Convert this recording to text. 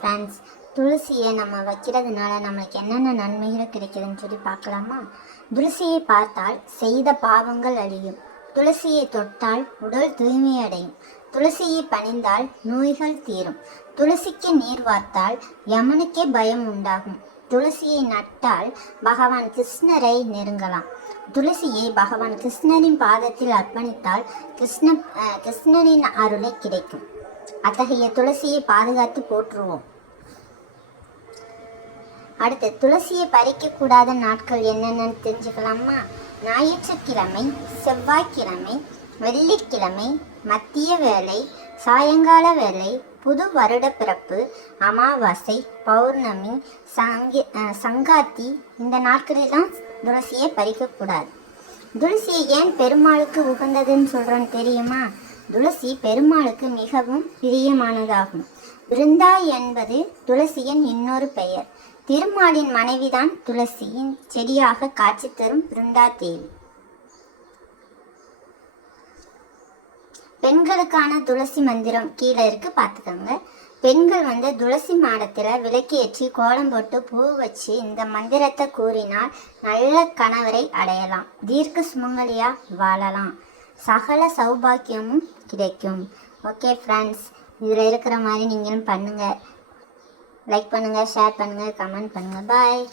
Friends, துளசியை நம்ம வைக்கிறதுனால நம்மளுக்கு என்னென்ன நன்மைகள் கிடைக்குதுன்னு சொல்லி பார்க்கலாமா? துளசியை பார்த்தால் செய்த பாவங்கள் அழியும். துளசியை தொட்டால் உடல் தூய்மையடையும். துளசியை பணிந்தால் நோய்கள் தீரும். துளசிக்கு நீர் வார்த்தால் யமனுக்கே பயம் உண்டாகும். துளசியை நட்டால் பகவான் கிருஷ்ணரை நெருங்கலாம். துளசியை பகவான் கிருஷ்ணரின் பாதத்தில் அர்ப்பணித்தால் கிருஷ்ணரின் அருளை கிடைக்கும். அத்தகைய துளசியை பாதுகாத்து போற்றுவோம். அடுத்து, துளசியை பறிக்கக்கூடாத நாட்கள் என்னென்னு தெரிஞ்சுக்கலாமா? ஞாயிற்றுக்கிழமை, செவ்வாய்க்கிழமை, வெள்ளிக்கிழமை, மத்திய வேளை, சாயங்கால வேளை, புது வருட பிறப்பு, அமாவாசை, பௌர்ணமி, சங்காத்தி, இந்த நாட்களில்தான் துளசியை பறிக்கக்கூடாது. துளசியை ஏன் பெருமாளுக்கு உகந்ததுன்னு சொல்கிறோன்னு தெரியுமா? துளசி பெருமாளுக்கு மிகவும் பிரியமானதாகும். பிருந்தா என்பது துளசியின் இன்னொரு பெயர். திருமாலின் மனைவிதான் துளசியின் செடியாக காட்சி தரும் பிருந்தா தேவி. பெண்களுக்கான துளசி மந்திரம் கீழே இருக்கு, பார்த்துக்கோங்க. பெண்கள் துளசி மாடத்தில் விளக்கேற்றி கோலம் போட்டு பூ வச்சு இந்த மந்திரத்தை கூறினால் நல்ல கணவரை அடையலாம், தீர்க்க சுமங்கலியா வாழலாம், சகல சௌபாக்கியமும் கிடைக்கும். ஓகே ஃப்ரெண்ட்ஸ், இதில் இருக்கிற மாதிரி நீங்களும் பண்ணுங்கள். லைக் பண்ணுங்கள், ஷேர் பண்ணுங்கள், கமெண்ட் பண்ணுங்கள். பாய்.